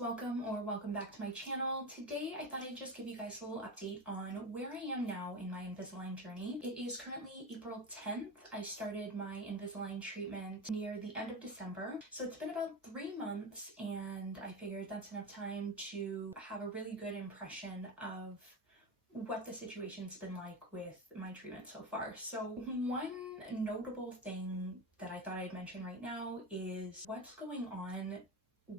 welcome back to my channel. Today I thought I'd just give you guys a little update on where I am now in my Invisalign journey. It is currently April 10th. I started my Invisalign treatment near the end of December, so it's been about 3 months, and I figured that's enough time to have a really good impression of what the situation's been like with my treatment so far. So one notable thing that I thought I'd mention right now is what's going on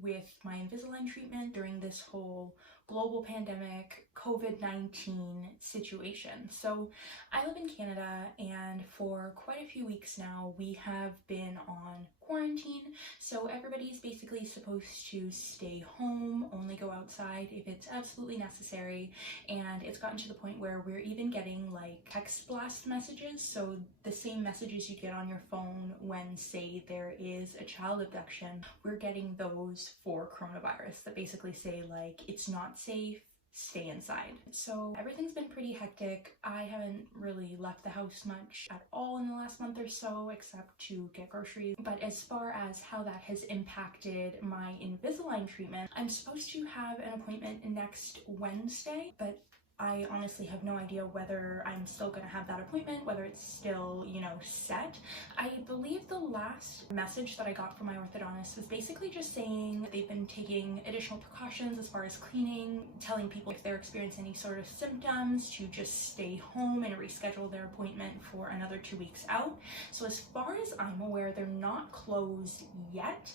with my Invisalign treatment during this whole global pandemic COVID-19 situation. So I live in Canada, and for quite a few weeks now we have been on quarantine, so everybody's basically supposed to stay home, only go outside if it's absolutely necessary, and it's gotten to the point where we're even getting like text blast messages, so the same messages you get on your phone when, say, there is a child abduction, we're getting those for coronavirus that basically say like, it's not safe, stay inside. So everything's been pretty hectic. I haven't really left the house much at all in the last month or so, except to get groceries. But as far as how that has impacted my Invisalign treatment, I'm supposed to have an appointment next Wednesday, but I honestly have no idea whether I'm still going to have that appointment, whether it's still, set. I believe the last message that I got from my orthodontist was basically just saying they've been taking additional precautions as far as cleaning, telling people if they're experiencing any sort of symptoms to just stay home and reschedule their appointment for another 2 weeks out. So as far as I'm aware, they're not closed yet,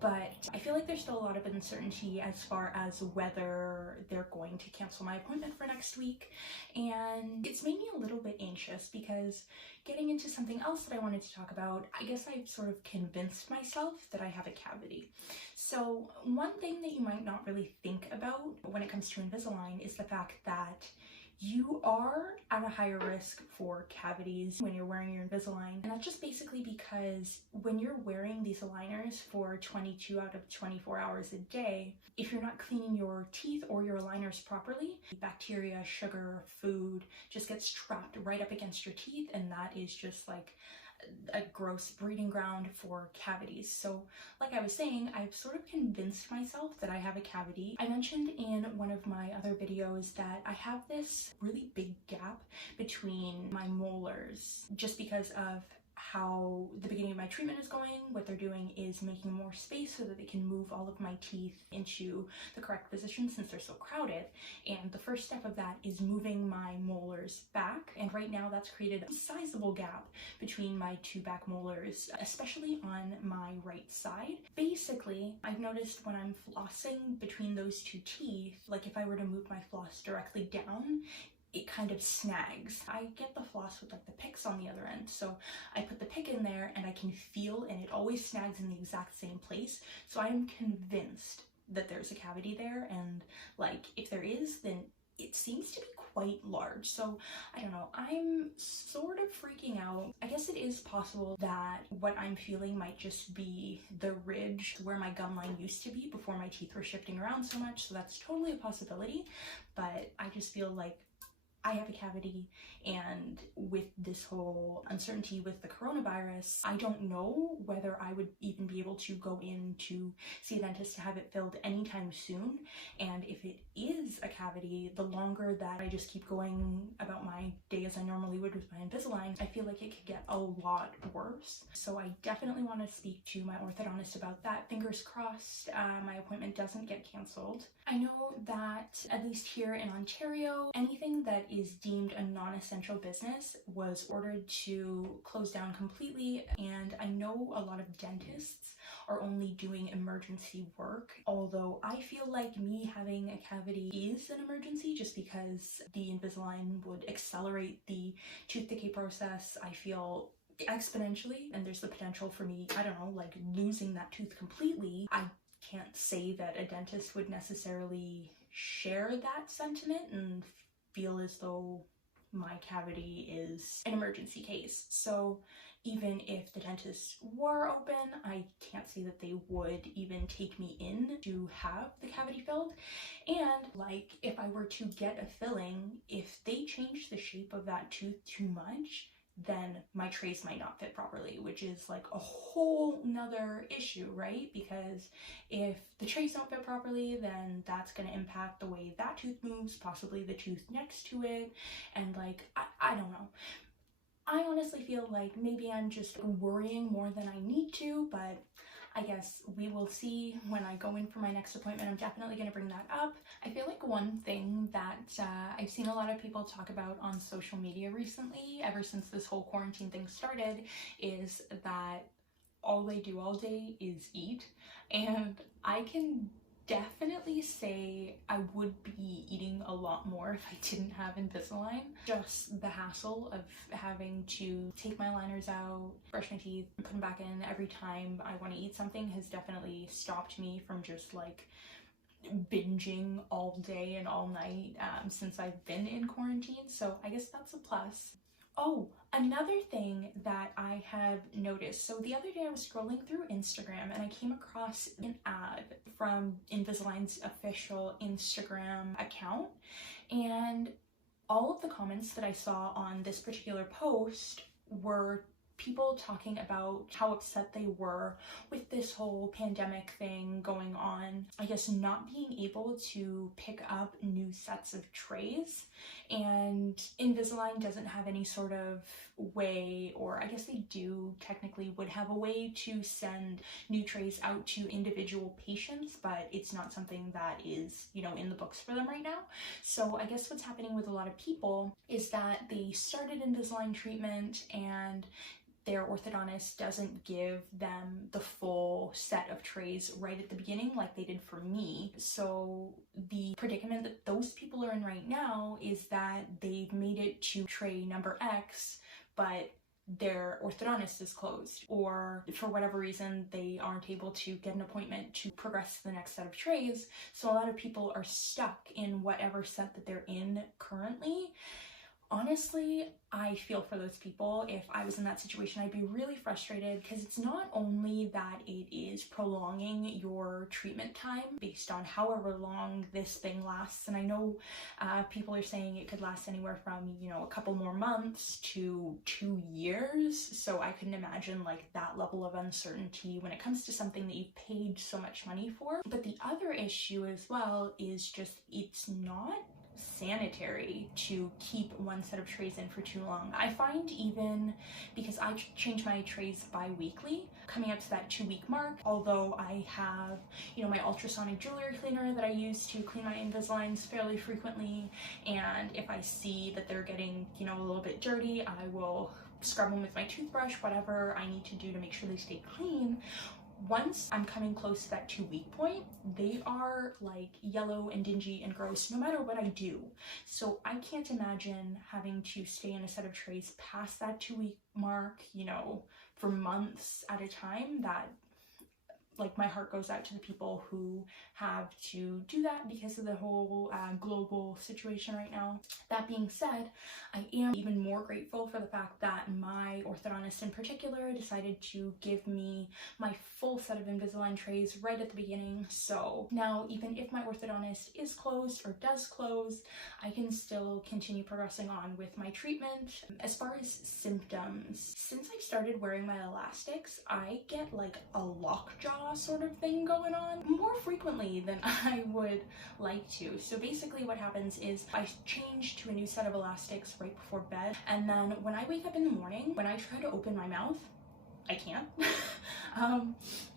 but I feel like there's still a lot of uncertainty as far as whether they're going to cancel my appointment for next week, and it's made me a little bit anxious because getting into something else that I wanted to talk about, I guess I've sort of convinced myself that I have a cavity. So one thing that you might not really think about when it comes to Invisalign is the fact that you are at a higher risk for cavities when you're wearing your Invisalign, and that's just basically because when you're wearing these aligners for 22 out of 24 hours a day, if you're not cleaning your teeth or your aligners properly, bacteria, sugar, food just gets trapped right up against your teeth, and that is just like a gross breeding ground for cavities. So like I was saying, I've sort of convinced myself that I have a cavity. I mentioned in one of my other videos that I have this really big gap between my molars just because of how the beginning of my treatment is going. What they're doing is making more space so that they can move all of my teeth into the correct position since they're so crowded. And the first step of that is moving my molars back. And right now that's created a sizable gap between my 2 back molars, especially on my right side. Basically, I've noticed when I'm flossing between those 2 teeth, like if I were to move my floss directly down, it kind of snags. I get the floss with like the picks on the other end, so I put the pick in there and I can feel, and it always snags in the exact same place. So I am convinced that there's a cavity there, and like if there is, then it seems to be quite large. So I don't know, I'm sort of freaking out. I guess it is possible that what I'm feeling might just be the ridge where my gum line used to be before my teeth were shifting around so much, so that's totally a possibility. But I just feel like I have a cavity, and with this whole uncertainty with the coronavirus, I don't know whether I would even be able to go in to see a dentist to have it filled anytime soon. And if it is a cavity, the longer that I just keep going about my day as I normally would with my Invisalign, I feel like it could get a lot worse. So I definitely want to speak to my orthodontist about that. Fingers crossed my appointment doesn't get canceled. I know that at least here in Ontario, anything that is deemed a non-essential business was ordered to close down completely, and I know a lot of dentists are only doing emergency work, although I feel like me having a cavity is an emergency just because the Invisalign would accelerate the tooth decay process, I feel, exponentially, and there's the potential for me, I don't know, like losing that tooth completely. I can't say that a dentist would necessarily share that sentiment and feel as though my cavity is an emergency case. So even if the dentists were open, I can't see that they would even take me in to have the cavity filled. And like if I were to get a filling, if they change the shape of that tooth too much, then my trays might not fit properly, which is like a whole nother issue, right? Because if the trays don't fit properly, then that's going to impact the way that tooth moves, possibly the tooth next to it, and like, I don't know. I honestly feel like maybe I'm just worrying more than I need to, but I guess we will see when I go in for my next appointment. I'm definitely going to bring that up. I feel like one thing that I've seen a lot of people talk about on social media recently, ever since this whole quarantine thing started, is that all they do all day is eat. And I can definitely say I would be eating a lot more if I didn't have Invisalign. Just the hassle of having to take my liners out, brush my teeth, and put them back in every time I want to eat something has definitely stopped me from just like binging all day and all night since I've been in quarantine. So I guess that's a plus. Oh, another thing that I have noticed. So the other day I was scrolling through Instagram and I came across an ad from Invisalign's official Instagram account. And all of the comments that I saw on this particular post were people talking about how upset they were with this whole pandemic thing going on. I guess not being able to pick up new sets of trays, and Invisalign doesn't have any sort of way, or I guess they do technically would have a way to send new trays out to individual patients, but it's not something that is, you know, in the books for them right now. So I guess what's happening with a lot of people is that they started Invisalign treatment and their orthodontist doesn't give them the full set of trays right at the beginning like they did for me. So the predicament that those people are in right now is that they've made it to tray number X, but their orthodontist is closed, or for whatever reason they aren't able to get an appointment to progress to the next set of trays. So a lot of people are stuck in whatever set that they're in currently. Honestly, I feel for those people. If I was in that situation, I'd be really frustrated, because it's not only that it is prolonging your treatment time based on however long this thing lasts. And I know people are saying it could last anywhere from, you know, a couple more months to 2 years. So I couldn't imagine like that level of uncertainty when it comes to something that you've paid so much money for. But the other issue as well is just it's not sanitary to keep one set of trays in for too long. I find, even because I change my trays bi-weekly, coming up to that 2-week mark, although I have, you know, my ultrasonic jewelry cleaner that I use to clean my Invisaligns fairly frequently, and if I see that they're getting, you know, a little bit dirty, I will scrub them with my toothbrush, whatever I need to do to make sure they stay clean. Once I'm coming close to that 2-week point, they are like yellow and dingy and gross no matter what I do. So I can't imagine having to stay in a set of trays past that 2-week mark, you know, for months at a time. That, like, my heart goes out to the people who have to do that because of the whole global situation right now. That being said, I am even more grateful for the fact that my orthodontist in particular decided to give me my full set of Invisalign trays right at the beginning. So now, even if my orthodontist is closed or does close, I can still continue progressing on with my treatment. As far as symptoms, since I started wearing my elastics, I get like a lockjaw sort of thing going on more frequently than I would like to. So basically what happens is I change to a new set of elastics right before bed, and then when I wake up in the morning, when I try to open my mouth, I can't.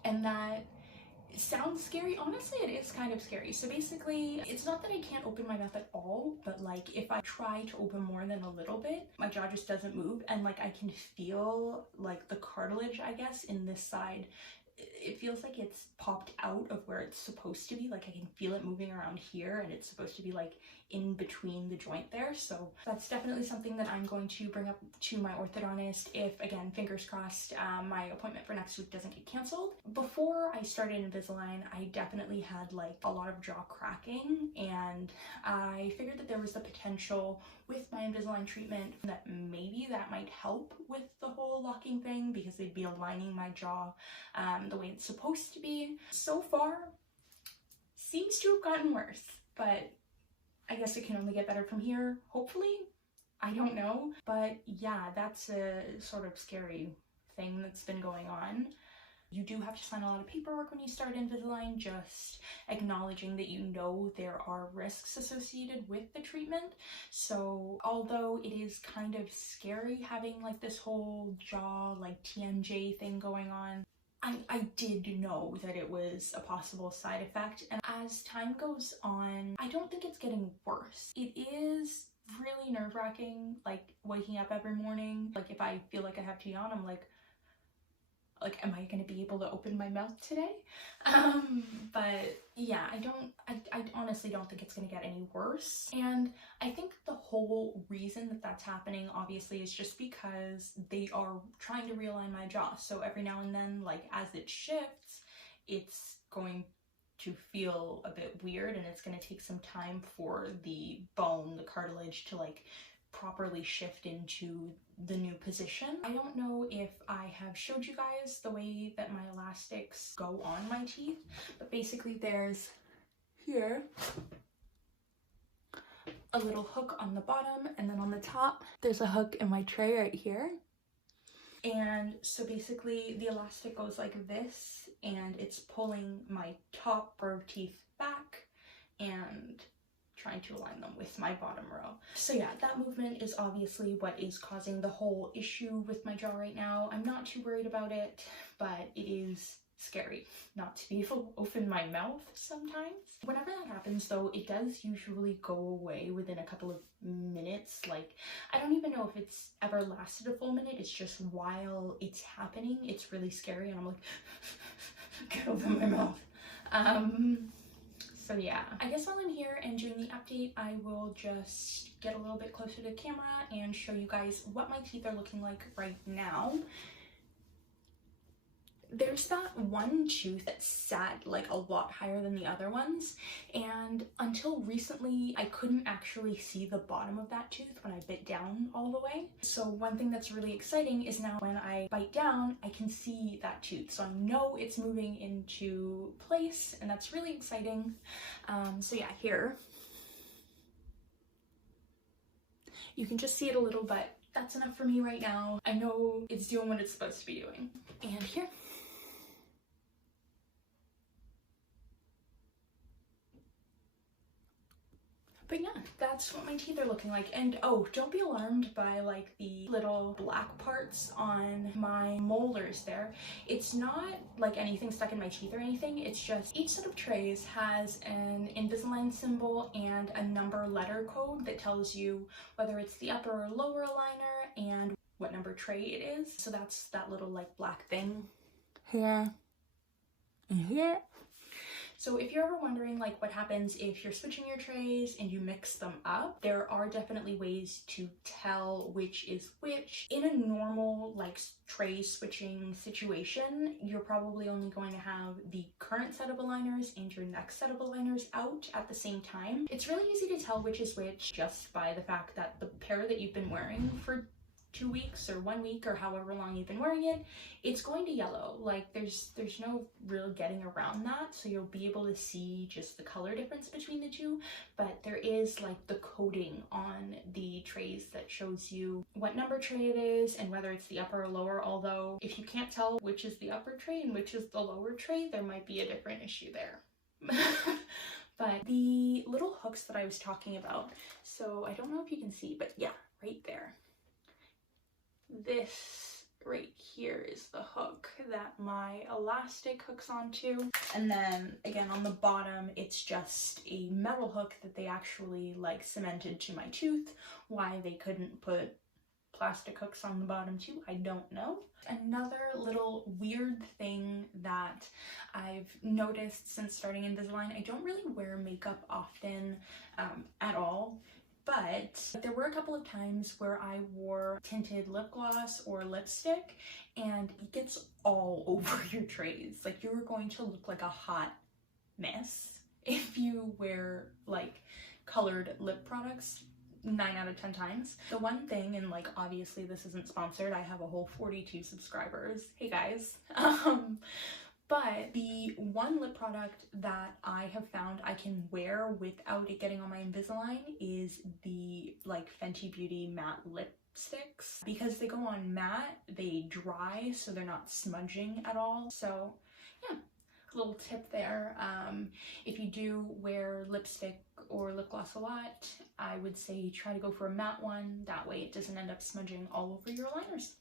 And that sounds scary. Honestly, it is kind of scary. So basically, it's not that I can't open my mouth at all, but like if I try to open more than a little bit, my jaw just doesn't move, and like I can feel like the cartilage, I guess, in this side, it feels like it's popped out of where it's supposed to be. Like I can feel it moving around here, and it's supposed to be like in between the joint there. So that's definitely something that I'm going to bring up to my orthodontist if, again, fingers crossed, my appointment for next week doesn't get canceled. Before I started Invisalign, I definitely had like a lot of jaw cracking, and I figured that there was the potential with my Invisalign treatment that maybe that might help with the whole locking thing, because they'd be aligning my jaw the way it's supposed to be. So far, seems to have gotten worse, but I guess it can only get better from here, hopefully. I don't know. But yeah, that's a sort of scary thing that's been going on. You do have to sign a lot of paperwork when you start Invisalign, just acknowledging that you know there are risks associated with the treatment. So although it is kind of scary having like this whole jaw like TMJ thing going on, I did know that it was a possible side effect, and as time goes on, I don't think it's getting worse. It is really nerve-wracking, like waking up every morning. Like if I feel like I have teeth on, I'm like, am I gonna be able to open my mouth today? But yeah, I honestly don't think it's gonna get any worse. And I think the whole reason that that's happening obviously is just because they are trying to realign my jaw. So every now and then, like as it shifts, it's going to feel a bit weird, and it's gonna take some time for the bone, the cartilage, to like properly shift into the new position. I don't know if I have showed you guys the way that my elastics go on my teeth, but basically there's here a little hook on the bottom, and then on the top there's a hook in my tray right here. And so basically the elastic goes like this, and it's pulling my top row of teeth back and trying to align them with my bottom row. So yeah, that movement is obviously what is causing the whole issue with my jaw right now. I'm not too worried about it, but it is scary not to be able to open my mouth sometimes. Whenever that happens though, it does usually go away within a couple of minutes. Like, I don't even know if it's ever lasted a full minute. It's just while it's happening, it's really scary, and I'm like, get open my mouth. So yeah, I guess while I'm here and doing the update, I will just get a little bit closer to the camera and show you guys what my teeth are looking like right now. There's that one tooth that sat like a lot higher than the other ones, and until recently I couldn't actually see the bottom of that tooth when I bit down all the way. So one thing that's really exciting is now when I bite down, I can see that tooth, so I know it's moving into place, and that's really exciting. So yeah, here you can just see it a little, but that's enough for me right now. I know it's doing what it's supposed to be doing. And here, but yeah, that's what my teeth are looking like. And oh, don't be alarmed by like the little black parts on my molars there. It's not like anything stuck in my teeth or anything. It's just each set of trays has an Invisalign symbol and a number letter code that tells you whether it's the upper or lower aligner and what number tray it is. So that's that little like black thing here and here. So if you're ever wondering like what happens if you're switching your trays and you mix them up, there are definitely ways to tell which is which. In a normal like tray switching situation, you're probably only going to have the current set of aligners and your next set of aligners out at the same time. It's really easy to tell which is which just by the fact that the pair that you've been wearing for 2 weeks or 1 week or however long you've been wearing it, it's going to yellow. Like there's no real getting around that, so you'll be able to see just the color difference between the two, but there is like the coding on the trays that shows you what number tray it is and whether it's the upper or lower, although if you can't tell which is the upper tray and which is the lower tray, there might be a different issue there. But the little hooks that I was talking about, so I don't know if you can see, but yeah, right there. This right here is the hook that my elastic hooks onto, and then again on the bottom it's just a metal hook that they actually like cemented to my tooth. Why they couldn't put plastic hooks on the bottom too, I don't know. Another little weird thing that I've noticed since starting Invisalign, I don't really wear makeup often at all. But there were a couple of times where I wore tinted lip gloss or lipstick and it gets all over your trays. Like you're going to look like a hot mess if you wear like colored lip products 9 out of 10 times. The one thing, and like obviously this isn't sponsored, I have a whole 42 subscribers. Hey guys. But the one lip product that I have found I can wear without it getting on my Invisalign is the like Fenty Beauty matte lipsticks. Because they go on matte, they dry, so they're not smudging at all. So yeah, little tip there. If you do wear lipstick or lip gloss a lot, I would say try to go for a matte one. That way it doesn't end up smudging all over your liners.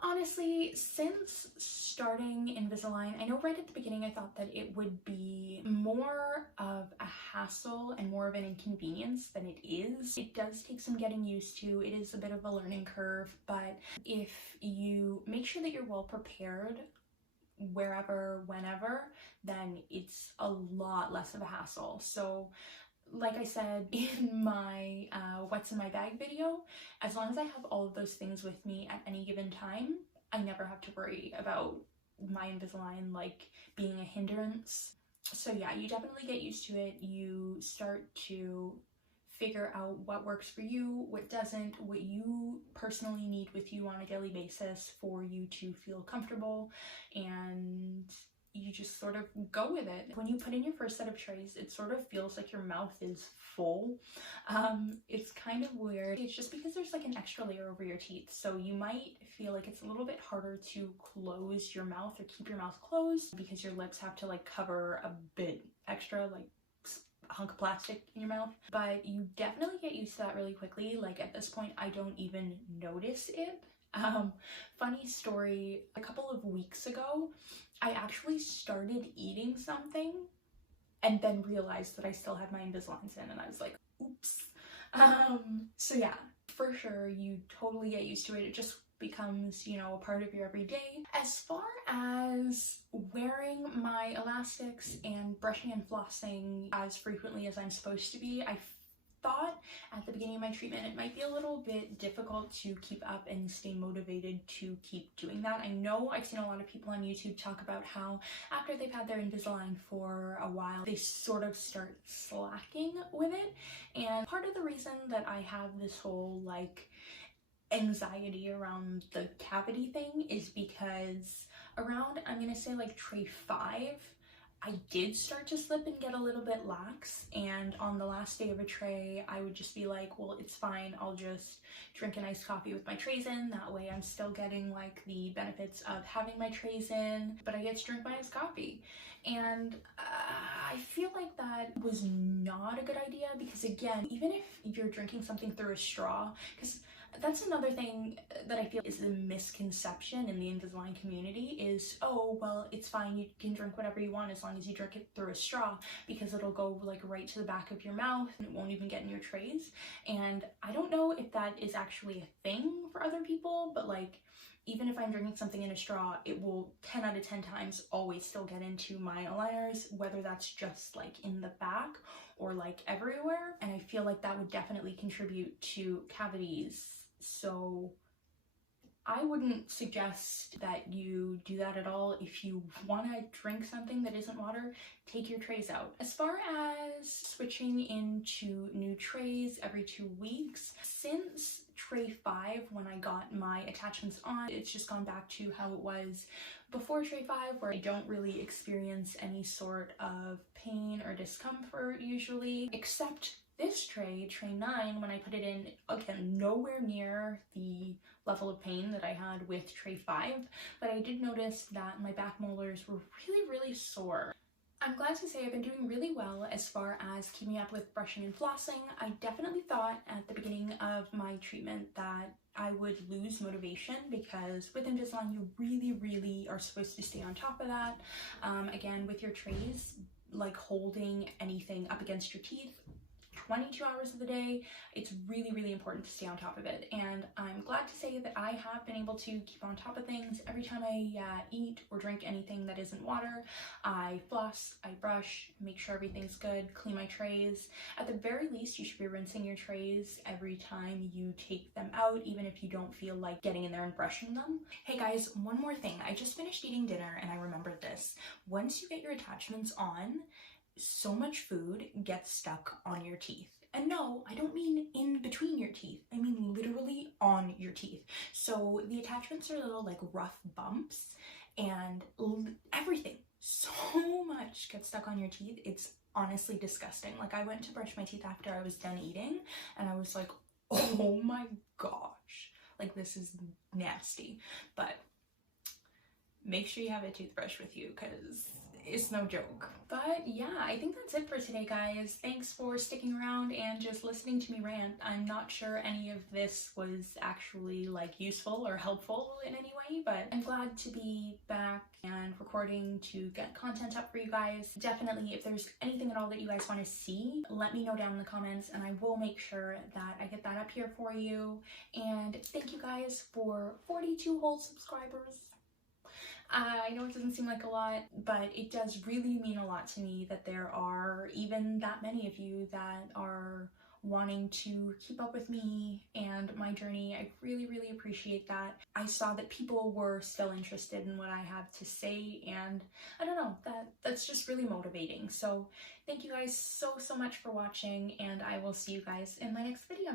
Honestly, since starting Invisalign, I know right at the beginning I thought that it would be more of a hassle and more of an inconvenience than it is. It does take some getting used to. It is a bit of a learning curve, but if you make sure that you're well prepared wherever, whenever, then it's a lot less of a hassle. So like I said in my what's in my bag video, as long as I have all of those things with me at any given time, I never have to worry about my Invisalign like being a hindrance. So yeah, you definitely get used to it. You start to figure out what works for you, what doesn't, what you personally need with you on a daily basis for you to feel comfortable, and you just sort of go with it. When you put in your first set of trays, it sort of feels like your mouth is full. It's kind of weird. It's just because there's like an extra layer over your teeth, so you might feel like it's a little bit harder to close your mouth or keep your mouth closed because your lips have to like cover a bit extra, like a hunk of plastic in your mouth. But you definitely get used to that really quickly. Like at this point, I don't even notice it. Funny story, a couple of weeks ago, I actually started eating something and then realized that I still had my Invisaligns in, and I was like, oops. So yeah, for sure, you totally get used to it. It just becomes, you know, a part of your everyday. As far as wearing my elastics and brushing and flossing as frequently as I'm supposed to be, I thought at the beginning of my treatment it might be a little bit difficult to keep up and stay motivated to keep doing that. I know I've seen a lot of people on YouTube talk about how after they've had their Invisalign for a while, they sort of start slacking with it. And part of the reason that I have this whole like anxiety around the cavity thing is because around, I'm gonna say like tray 5, I did start to slip and get a little bit lax, and on the last day of a tray I would just be like, well, it's fine, I'll just drink an iced coffee with my trays in, that way I'm still getting like the benefits of having my trays in, but I get to drink my iced coffee. And I feel like that was not a good idea, because again, even if you're drinking something through a straw, because that's another thing that I feel is a misconception in the Invisalign community is, oh, well, it's fine, you can drink whatever you want as long as you drink it through a straw, because it'll go like right to the back of your mouth and it won't even get in your trays. And I don't know if that is actually a thing for other people, but like, even if I'm drinking something in a straw, it will 10 out of 10 times always still get into my aligners, whether that's just like in the back or like everywhere. And I feel like that would definitely contribute to cavities. So I wouldn't suggest that you do that at all. If you want to drink something that isn't water, take your trays out. As far as switching into new trays every 2 weeks, since tray 5, when I got my attachments on, it's just gone back to how it was before tray 5, where I don't really experience any sort of pain or discomfort usually, except this tray, tray 9, when I put it in, again, nowhere near the level of pain that I had with tray 5, but I did notice that my back molars were really sore. I'm glad to say I've been doing really well as far as keeping up with brushing and flossing. I definitely thought at the beginning of my treatment that I would lose motivation, because with Invisalign you really are supposed to stay on top of that. Again, with your trays, like holding anything up against your teeth 22 hours of the day, it's really important to stay on top of it. And I'm glad to say that I have been able to keep on top of things. Every time I eat or drink anything that isn't water, I floss, I brush, make sure everything's good, clean my trays. At the very least, you should be rinsing your trays every time you take them out, even if you don't feel like getting in there and brushing them. Hey guys, one more thing. I just finished eating dinner and I remembered this. Once you get your attachments on, so much food gets stuck on your teeth. And no, I don't mean in between your teeth. I mean literally on your teeth. So the attachments are little like rough bumps, and everything. So much gets stuck on your teeth. It's honestly disgusting. Like, I went to brush my teeth after I was done eating and I was like, oh my gosh, like this is nasty. But make sure you have a toothbrush with you because it's no joke. But yeah, I think that's it for today, guys. Thanks for sticking around and just listening to me rant. I'm not sure any of this was actually like useful or helpful in any way, but I'm glad to be back and recording to get content up for you guys. Definitely, if there's anything at all that you guys want to see, let me know down in the comments and I will make sure that I get that up here for you. And thank you guys for 42 whole subscribers. I know it doesn't seem like a lot, but it does really mean a lot to me that there are even that many of you that are wanting to keep up with me and my journey. I really, really appreciate that. I saw that people were still interested in what I have to say, and I don't know, that's just really motivating. So thank you guys so much for watching, and I will see you guys in my next video.